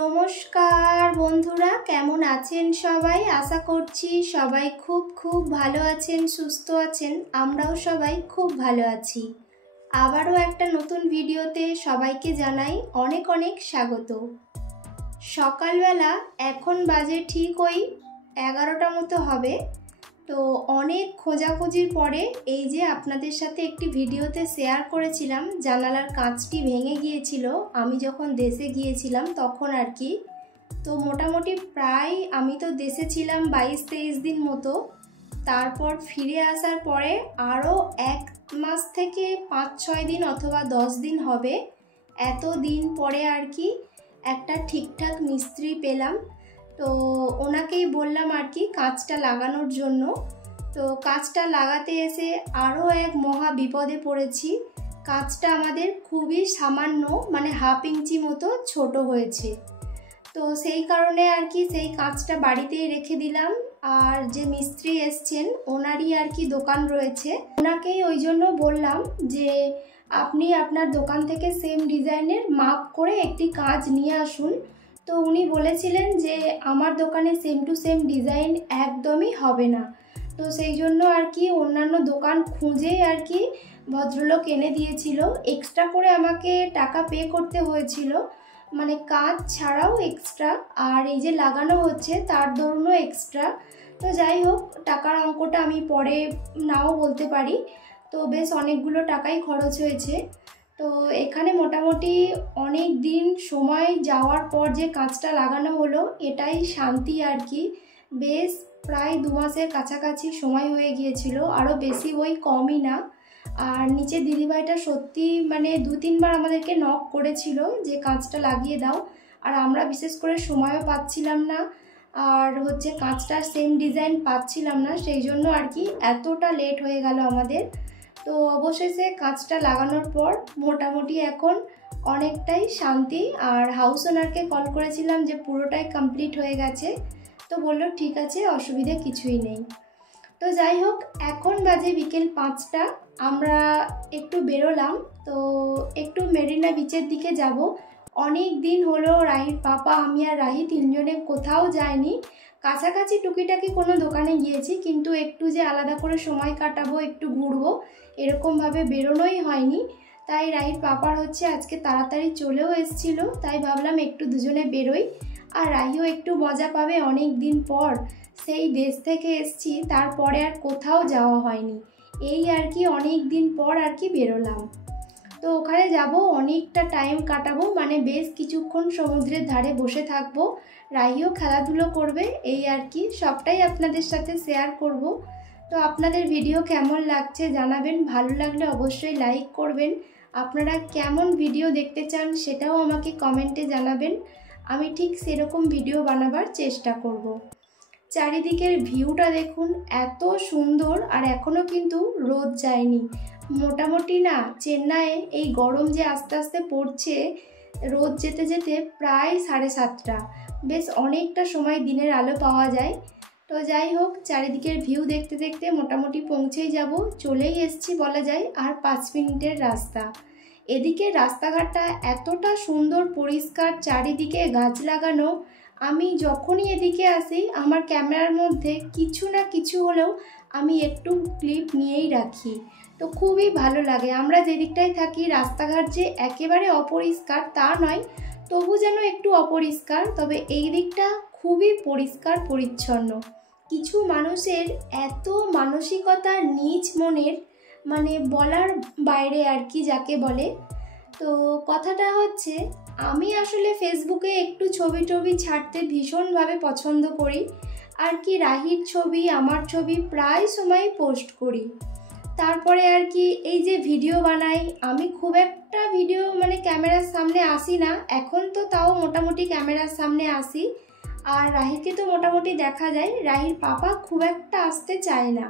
নমস্কার বন্ধুরা, কেমন আছেন সবাই? আশা করছি সবাই খুব ভালো আছেন, সুস্থ আছেন। আমরাও সবাই খুব ভালো আছি। আবারও একটা নতুন ভিডিওতে সবাইকে জানাই অনেক স্বাগত। সকালবেলা এখন বাজে ঠিক ওই 11টা মতো হবে। তো অনেক খোঁজাখুঁজির পরে এই যে আপনাদের সাথে একটি ভিডিওতে শেয়ার করেছিলাম, জানালার কাঁচটি ভেঙে গিয়েছিল আমি যখন দেশে গিয়েছিলাম তখন আর কি। তো মোটামুটি প্রায় আমি তো দেশে ছিলাম 22-23 দিন মতো। তারপর ফিরে আসার পরে আরও 1 মাস থেকে 5-6 দিন অথবা 10 দিন হবে। এত দিন পরে আর কি একটা ঠিকঠাক মিস্ত্রি পেলাম। তো ওনাকেই বললাম আর কি কাঁচটা লাগানোর জন্য। তো কাঁচটা লাগাতে এসে আরও এক মহা বিপদে পড়েছি। কাঁচটা আমাদের খুবই সামান্য, মানে 1/2 ইঞ্চি মতো ছোট হয়েছে। তো সেই কারণে আর কি সেই কাঁচটা বাড়িতেই রেখে দিলাম। আর যে মিস্ত্রি এসছেন ওনারই আর কি দোকান রয়েছে, ওনাকেই ওই জন্য বললাম যে আপনি আপনার দোকান থেকে সেম ডিজাইনের মাপ করে একটি কাঁচ নিয়ে আসুন। তো উনি বলেছিলেন যে আমার দোকানে সেম টু সেম ডিজাইন একদমই হবে না। তো সেই জন্য আর কি অন্যান্য দোকান খুঁজেই আর কি ভদ্রলোক এনে দিয়েছিল। এক্সট্রা করে আমাকে টাকা পে করতে হয়েছিল, মানে কাঁচ ছাড়াও এক্সট্রা, আর এই যে লাগানো হচ্ছে তার দরুনও এক্সট্রা। তো যাই হোক, টাকার অঙ্কটা আমি পরে নাও বলতে পারি। তো বেশ অনেকগুলো টাকাই খরচ হয়েছে। তো এখানে মোটামুটি অনেক দিন সময় যাওয়ার পর যে কাঁচটা লাগানো হলো, এটাই শান্তি আর কি। বেশ প্রায় 2 মাসের কাছাকাছি সময় হয়ে গিয়েছিল, আরও বেশি ওই কমই না। আর নিচে দিদিভাইটা সত্যি মানে 2-3 বার আমাদেরকে নক করেছিল যে কাঁচটা লাগিয়ে দাও, আর আমরা বিশেষ করে সময়ও পাচ্ছিলাম না, আর হচ্ছে কাঁচটা সেম ডিজাইন পাচ্ছিলাম না, সেই জন্য আর কি এতটা লেট হয়ে গেল আমাদের। তো অবশেষে কাঁচটা লাগানোর পর মোটামুটি এখন অনেকটাই শান্তি। আর হাউস ওনারকে কল করেছিলাম যে পুরোটাই কমপ্লিট হয়ে গেছে। তো বললো ঠিক আছে, অসুবিধা কিছুই নেই। তো যাই হোক, এখন বাজে বিকেল 5টা। আমরা একটু বেরোলাম, তো একটু মেরিনা বিচের দিকে যাব। অনেক দিন হলো রাহির পাপা, আমি আর রাহি 3 জনে কোথাও যায়নি। কাছাকাছি টুকিটাকি কোনো দোকানে গিয়েছি, কিন্তু একটু যে আলাদা করে সময় কাটাবো, একটু ঘুরবো, এরকমভাবে বেরোনোই হয়নি। তাই রাহির পাপার হচ্ছে আজকে তাড়াতাড়ি চলেও এসেছিল, তাই ভাবলাম একটু দুজনে বেরোই, আর রাহিও একটু মজা পাবে। অনেক দিন পর সেই দেশ থেকে এসছি, তারপরে আর কোথাও যাওয়া হয়নি, এই আর কি অনেক দিন পর আর কি বেরোলাম। তো ওখানে যাব, অনেকটা টাইম কাটাবো, মানে বেশ কিছুক্ষণ সমুদ্রের ধারে বসে থাকবো, রাহিও খেলাধুলো করবে, এই আর কি সবটাই আপনাদের সাথে শেয়ার করব। তো আপনাদের ভিডিও কেমন লাগছে জানাবেন, ভালো লাগলে অবশ্যই লাইক করবেন। আপনারা কেমন ভিডিও দেখতে চান সেটাও আমাকে কমেন্টে জানাবেন, আমি ঠিক সেরকম ভিডিও বানাবার চেষ্টা করব। চারিদিকের ভিউটা দেখুন, এত সুন্দর। আর এখনও কিন্তু রোদ যায়নি। মোটামুটি না, চেন্নাইয়ে এই গরম যে আস্তে আস্তে পড়ছে, রোদ যেতে যেতে প্রায় 7:30, বেশ অনেকটা সময় দিনের আলো পাওয়া যায়। তো যাই হোক, চারিদিকের ভিউ দেখতে দেখতে মোটামুটি পৌঁছেই যাব, চলেই এসছি বলা যায়, আর 5 মিনিটের রাস্তা। এদিকে রাস্তাঘাটটা এতটা সুন্দর পরিষ্কার, চারিদিকে গাছ লাগানো। আমি যখনই এদিকে আসি আমার ক্যামেরার মধ্যে কিছু না কিছু হলেও আমি একটু ক্লিপ নিয়েই রাখি। তো খুবই ভালো লাগে। আমরা যেদিকটায় থাকি রাস্তাঘাট যে একেবারে অপরিষ্কার তা নয়, তবু যেন একটু অপরিষ্কার, তবে এই দিকটা খুবই পরিষ্কার পরিচ্ছন্ন। কিছু মানুষের এত মানসিকতা নিজ মনের, মানে বলার বাইরে আর কি যাকে বলে। তো কথাটা হচ্ছে, আমি আসলে ফেসবুকে একটু ছবি টবি ছাড়তে ভীষণভাবে পছন্দ করি আর কি। রাহির ছবি, আমার ছবি প্রায় সময় পোস্ট করি। তারপরে আর কি এই যে ভিডিও বানাই, আমি খুব একটা ভিডিও মানে ক্যামেরার সামনে আসি না এখন, তো তাও মোটামুটি ক্যামেরার সামনে আসি। আর রাহিকে তো মোটামুটি দেখা যায়, রাহির পাপা খুব একটা আসতে চায় না।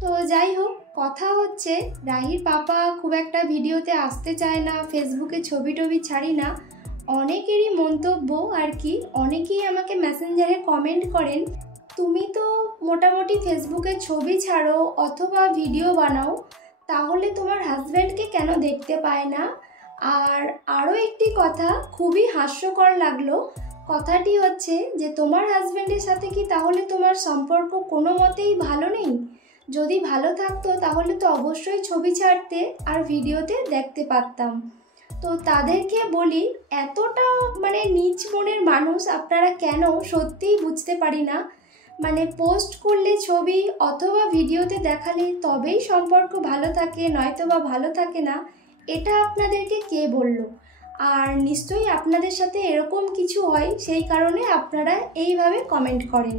তো যাই হোক, কথা হচ্ছে রাহির পাপা খুব একটা ভিডিওতে আসতে চায় না, ফেসবুকে ছবি টবি ছাড়ি না, অনেকেরই মন্তব্য আর কি। অনেকেই আমাকে মেসেঞ্জারে কমেন্ট করেন, তুমি তো মোটামুটি ফেসবুকে ছবি ছাড়ো অথবা ভিডিও বানাও, তাহলে তোমার হাজব্যান্ডকে কেন দেখতে পায় না? আর আরও একটি কথা খুবই হাস্যকর লাগলো, কথাটি হচ্ছে যে তোমার হাজব্যান্ডের সাথে কি তাহলে তোমার সম্পর্ক কোনো মতেই ভালো নেই? যদি ভালো থাকতো তাহলে তো অবশ্যই ছবি ছাড়তে আর ভিডিওতে দেখতে পারতাম। তো তাদেরকে বলি, এতটা নিচ মনের মানুষ আপনারা কেন, সত্যিই বুঝতে পারি না। পোস্ট করলে ছবি অথবা ভিডিওতে দেখালে তবেই সম্পর্ক ভালো থাকে, নয়তো বা ভালো থাকে না, এটা আপনাদেরকে কে বলল? আর নিশ্চয়ই আপনাদের সাথে এরকম কিছু হয়, সেই কারণে আপনারা এইভাবে কমেন্ট করেন।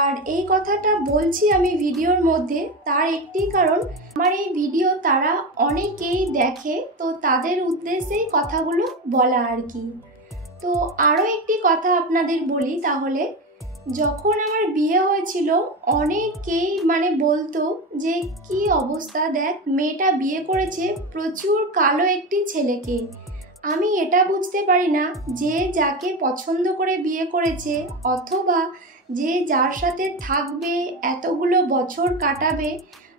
আর এই কথাটা বলছি আমি ভিডিওর মধ্যে, তার একটি কারণ, আমার এই ভিডিও তারা অনেকেই দেখে, তো তাদের উদ্দেশ্যেই কথাগুলো বলা আর কি। তো আরও একটি কথা আপনাদের বলি তাহলে, যখন আমার বিয়ে হয়েছিল অনেকেই বলতো যে কি অবস্থা, দেখ মেয়েটা বিয়ে করেছে প্রচুর কালো একটি ছেলেকে। আমি এটা বুঝতে পারি না যে যাকে পছন্দ করে বিয়ে করেছে অথবা যে যার সাথে থাকবে, এতগুলো বছর কাটাবে,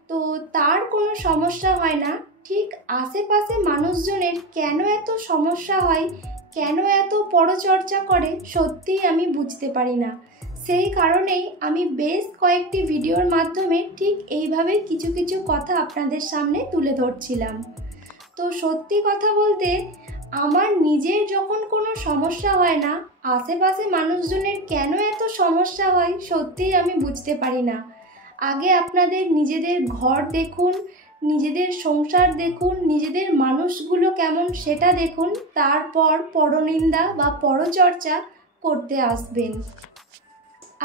তো তার কোনো সমস্যা হয় না, ঠিক আশেপাশে মানুষজনের কেন এত সমস্যা হয়, কেন এত পরচর্চা করে, সত্যিই আমি বুঝতে পারি না। সেই কারণেই আমি বেশ কয়েকটি ভিডিওর মাধ্যমে ঠিক এইভাবে কিছু কিছু কথা আপনাদের সামনে তুলে ধরছিলাম। তো সত্যি কথা বলতে, আমার নিজের যখন কোনো সমস্যা হয় না, আশেপাশে মানুষজনের কেন এত সমস্যা হয়, সত্যিই আমি বুঝতে পারি না। আগে আপনাদের নিজেদের ঘর দেখুন, নিজেদের সংসার দেখুন, নিজেদের মানুষগুলো কেমন সেটা দেখুন, তারপর পরনিন্দা বা পরচর্চা করতে আসবেন।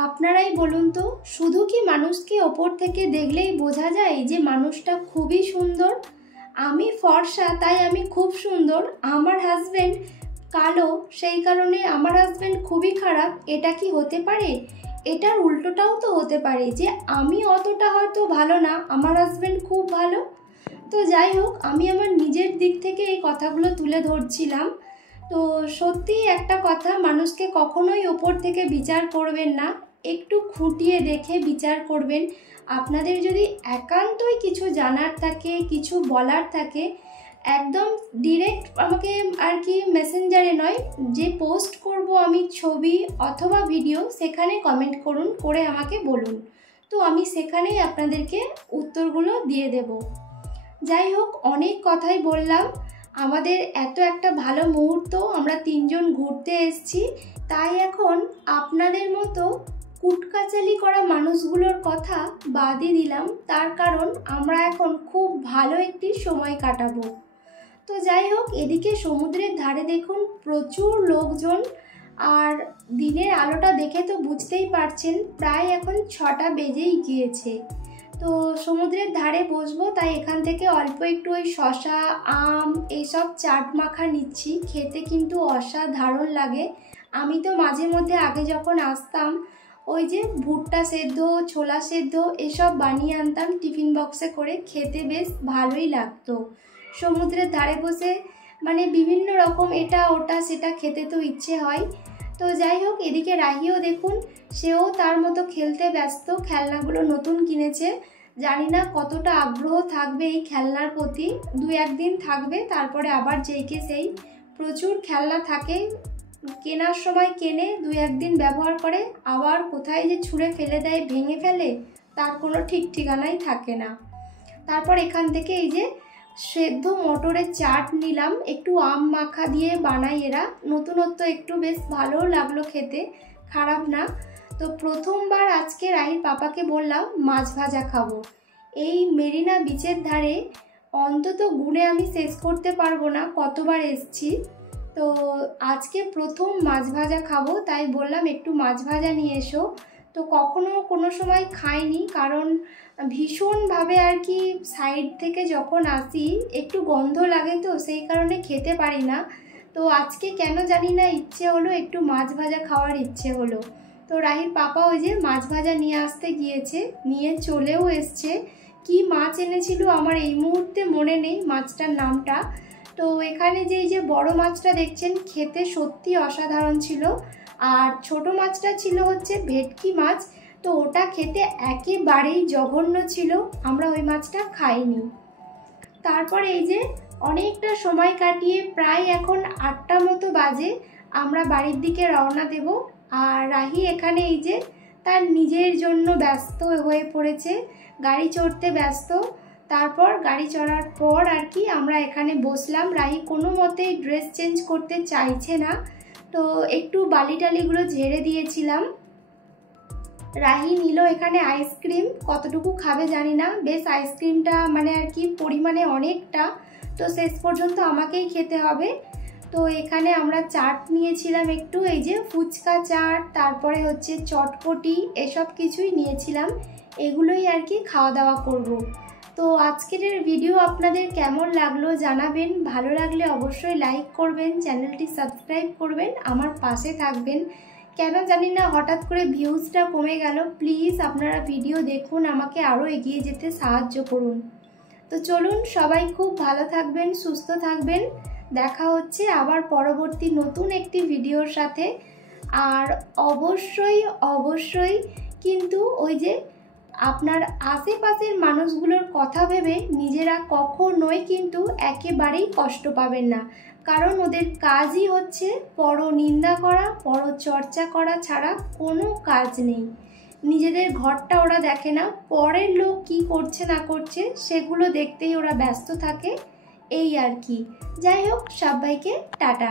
আপনারাই বলুন তো, শুধু কি মানুষকে ওপর থেকে দেখলেই বোঝা যায় যে মানুষটা খুবই সুন্দর? আমি ফর্সা তাই আমি খুব সুন্দর, আমার হাজব্যান্ড কালো সেই কারণে আমার হাজব্যান্ড খুবই খারাপ, এটা কি হতে পারে? এটার উল্টোটাও তো হতে পারে যে আমি অতটা হয়তো ভালো না, আমার হাজব্যান্ড খুব ভালো। তো যাই হোক, আমি আমার নিজের দিক থেকে এই কথাগুলো তুলে ধরছিলাম। তো সত্যিই একটা কথা, মানুষকে কখনোই ওপর থেকে বিচার করবেন না, একটু খুঁটিয়ে দেখে বিচার করবেন। আপনাদের যদি একান্তই কিছু জানার থাকে, কিছু বলার থাকে, একদম ডিরেক্ট আমাকে আর কি মেসেঞ্জারে নয়, যে পোস্ট করব আমি ছবি অথবা ভিডিও, সেখানে কমেন্ট করুন, করে আমাকে বলুন, তো আমি সেখানেই আপনাদেরকে উত্তরগুলো দিয়ে দেব। যাই হোক, অনেক কথাই বললাম। আমাদের এত একটা ভালো মুহূর্ত, আমরা তিনজন ঘুরতে এসেছি, তাই এখন আপনাদের মতো কুটকাচালি করা মানুষগুলোর কথা বাদই দিলাম, তার কারণ আমরা এখন খুব ভালো একটি সময় কাটাবো। তো যাই হোক, এদিকে সমুদ্রের ধারে দেখুন প্রচুর লোকজন, আর দিনের আলোটা দেখে তো বুঝতেই পারছেন প্রায় এখন 6টা বেজেই গিয়েছে। তো সমুদ্রের ধারে বসবো, তাই এখান থেকে অল্প একটু ওই শসা, আম এইসব চাট মাখা নিচ্ছি, খেতে কিন্তু অসাধারণ লাগে। আমি তো মাঝে মধ্যে আগে যখন আসতাম, ওই যে ভুট্টা সেদ্ধ, ছোলা সেদ্ধ এসব বানিয়ে আনতাম টিফিন বক্সে করে, খেতে বেশ ভালোই লাগতো। সমুদ্রের ধারে বসে বিভিন্ন রকম এটা ওটা সেটা খেতে তো ইচ্ছে হয়। তো যাই হোক, এদিকে রাহিও দেখুন, সেও তার মতো খেলতে ব্যস্ত, খেলনাগুলো নতুন কিনেছে। জানি না কতটা আগ্রহ থাকবে এই খেলনার প্রতি, 2-1 দিন থাকবে, তারপরে আবার যেইকে সেই। প্রচুর খেলনা থাকে, কেনার সময় কেনে 2-1 দিন ব্যবহার করে, আবার কোথায় যে ছুঁড়ে ফেলে দেয়, ভেঙে ফেলে, তার কোনো ঠিক ঠিকানাই থাকে না। তারপর এখান থেকে এই যে সেদ্ধ মটরের চাট নিলাম, একটু আম মাখা দিয়ে বানাই এরা, নতুনত্ব একটু, বেশ ভালোও লাগলো খেতে, খারাপ না। তো প্রথমবার আজকে রাহির পাপাকে বললাম মাছ ভাজা খাবো। এই মেরিনা বিচের ধারে অন্তত গুণে আমি শেষ করতে পারবো না কতবার এসছি। তো আজকে প্রথম মাছ ভাজা খাবো, তাই বললাম একটু মাছ ভাজা নিয়ে এসো। তো কখনো কোনো সময় খাইনি, কারণ ভীষণভাবে আর কি সাইড থেকে যখন আসি একটু গন্ধ লাগে, তো সেই কারণে খেতে পারি না। তো আজকে কেন জানি না ইচ্ছে হলো, একটু মাছ ভাজা খাওয়ার ইচ্ছে হলো। তো রাহির পাপা ওই যে মাছ ভাজা নিয়ে আসতে গিয়েছে, নিয়ে চলেও এসছে। কি মাছ এনেছিল আমার এই মুহূর্তে মনে নেই মাছটার নামটা। তো এখানে যে এই যে বড় মাছটা দেখছেন, খেতে সত্যি অসাধারণ ছিল, আর ছোট মাছটা ছিল হচ্ছে ভেটকি মাছ, তো ওটা খেতে একেবারেই জঘন্য ছিল, আমরা ওই মাছটা খাইনি। তারপর এই যে অনেকটা সময় কাটিয়ে প্রায় এখন 8টা মতো বাজে, আমরা বাড়ির দিকে রওনা দেব। আর রাহি এখানে এই যে তার নিজের জন্য ব্যস্ত হয়ে পড়েছে, গাড়ি চড়তে ব্যস্ত। তারপর গাড়ি চড়ার পর আর কি আমরা এখানে বসলাম। রাহি কোনো মতেই ড্রেস চেঞ্জ করতে চাইছে না, তো একটু বালি টালিগুলো ঝেড়ে দিয়েছিলাম। রাহি নিল এখানে আইসক্রিম, কতটুকু খাবে জানি না, বেশ আইসক্রিমটা মানে আর কি পরিমাণে অনেকটা, তো শেষ পর্যন্ত আমাকেই খেতে হবে। তো এখানে আমরা চাট নিয়েছিলাম একটু, এই যে ফুচকা চাট, তারপরে হচ্ছে চটপটি, এসব কিছুই নিয়েছিলাম। এগুলোই আর কি খাওয়া দাওয়া করব। তো আজকের ভিডিও আপনাদের কেমন লাগলো জানাবেন, ভালো লাগলে অবশ্যই লাইক করবেন, চ্যানেলটি সাবস্ক্রাইব করবেন, আমার পাশে থাকবেন। কেন জানি না হঠাৎ করে ভিউজটা কমে গেল, প্লিজ আপনারা ভিডিও দেখুন, আমাকে আরও এগিয়ে যেতে সাহায্য করুন। তো চলুন, সবাই খুব ভালো থাকবেন, সুস্থ থাকবেন, দেখা হচ্ছে আবার পরবর্তী নতুন একটি ভিডিওর সাথে। আর অবশ্যই অবশ্যই কিন্তু ওই যে আপনার আশেপাশের মানুষগুলোর কথা ভেবে নিজেরা কখনোই কিন্তু একেবারেই কষ্ট পাবেন না, কারণ ওদের কাজই হচ্ছে পরনিন্দা করা, পরচর্চা করা ছাড়া কোনো কাজ নেই। নিজেদের ঘরটা ওরা দেখে না, পরের লোক কি করছে না করছে সেগুলো দেখতেই ওরা ব্যস্ত থাকে, এই আর কি। যাই হোক, সবাইকে টাটা।